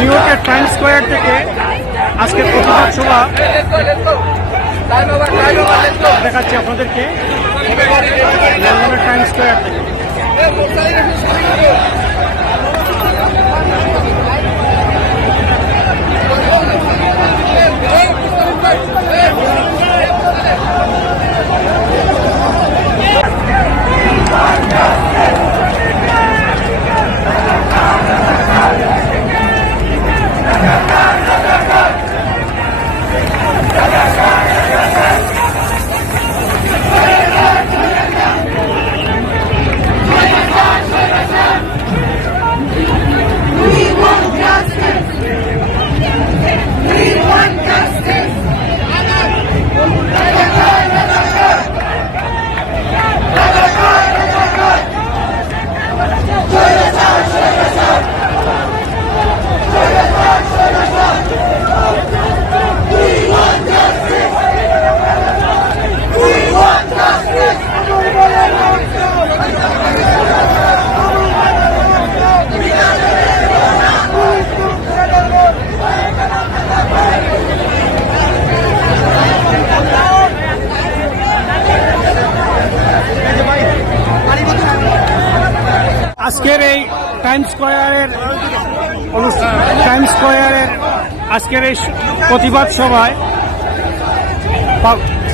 New ইয়র্কের time square থেকে আজকের প্রতিবাদ সভা দেখাচ্ছি আপনাদেরকে টাইম স্কোয়ার থেকে Yes, আজকের এই টাইম স্কোয়ারের টাইম স্কোয়ারের আজকের এই প্রতিবাদ সভায়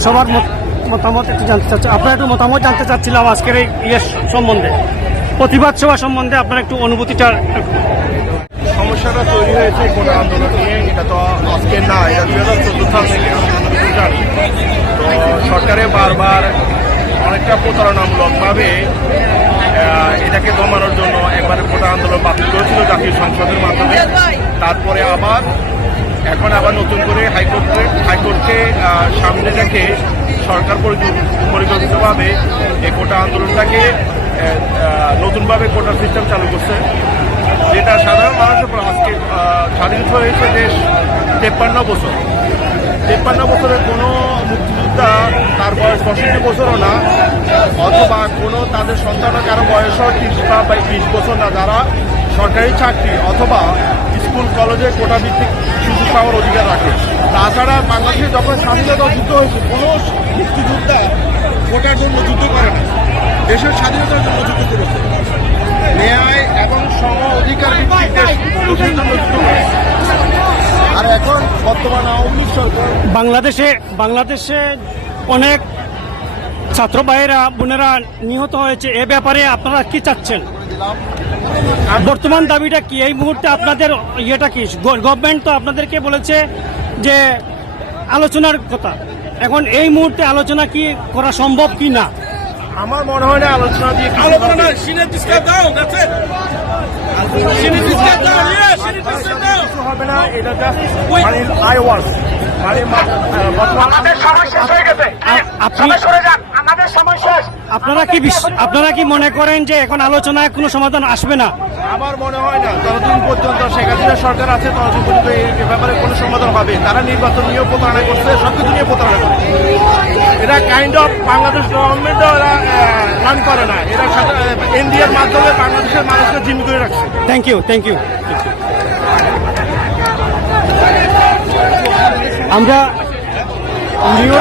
সবার মতামত একটু জানতে চাচ্ছি। আপনার একটু মতামত জানতে চাচ্ছিলাম আজকের এই ইয়ে সম্বন্ধে। প্রতিবাদ সভা সম্বন্ধে আপনার একটু অনুভূতিটা সমস্যাটা তৈরি হয়েছে কোন আন্দোলন নিয়ে। এটা তো আজকে না, এটা দুই তো সরকারে বারবার অনেকটা প্রতারণামূলকভাবে এটাকে দমানোর জন্য একবারে ভোটার আন্দোলন বাতিল করেছিল জাতীয় সংসদের মাধ্যমে। তারপরে আবার, এখন আবার নতুন করে হাইকোর্টে হাইকোর্টকে সামনে রেখে সরকার পরিকল্প- পরিকল্পিতভাবে এই কোটা আন্দোলনটাকে নতুনভাবে কোটার সিস্টেম চালু করছে। যেটা সাধারণ মানুষের উপর আজকে স্বাধীন হয়েছে দেশ তেপ্পান্ন বছর। তেপ্পান্ন বছরের তার বয়স পঁয়ষট্টি বছরও না, অথবা কোনো তাদের সন্তানও কারও বয়স ত্রিশ বা বিশ বছর না, যারা সরকারি চাকরি অথবা স্কুল, কলেজে কোটা ভিত্তিক সুযোগ পাওয়ার অধিকার রাখে। তাছাড়া বাংলাদেশে যখন স্বাধীনতা যুদ্ধ হয়েছে, কোনো মুক্তিযোদ্ধা কোটার জন্য যুদ্ধ করে না, দেশের স্বাধীনতার জন্য যুদ্ধ করেছে। ন্যায় এবং সম অধিকার আর এখন বর্তমান আওয়ামী সরকার বাংলাদেশে বাংলাদেশে অনেক ছাত্র ভাইয়েরা বোনেরা নিহত হয়েছে। এ ব্যাপারে আপনারা কি চাচ্ছেন? বর্তমান দাবিটা কি? এই মুহূর্তে আপনাদের ইয়েটা কি? গভর্নমেন্ট তো আপনাদেরকে বলেছে যে আলোচনার কথা। এখন এই মুহূর্তে আলোচনা কি করা সম্ভব কি না? আমার মনে হয় না আলোচনা দিয়ে কিছু কিছু হবে না এটা জাস্ট মানে মানে হয়ে আপনারা কি আপনারা কি মনে করেন যে এখন আলোচনায় কোনো সমাধান আসবে না? আমার মনে হয় না যতদিন পর্যন্ত শেখ হাসিনা সরকার আছে ততদিন পর্যন্ত এই এ ব্যাপারে কোনো সমাধান হবে তারা নির্বাচন নিয়েও প্রতারণা করছে সবকিছু নিয়ে প্রতারণা করছে। এরা কাইন্ড অফ বাংলাদেশ গভর্নমেন্টও এরা রান করে না। এরা এনডিএর মাধ্যমে বাংলাদেশের মানুষকে জিম করে রাখছে। থ্যাংক ইউ থ্যাংক ইউ আমরা নিউ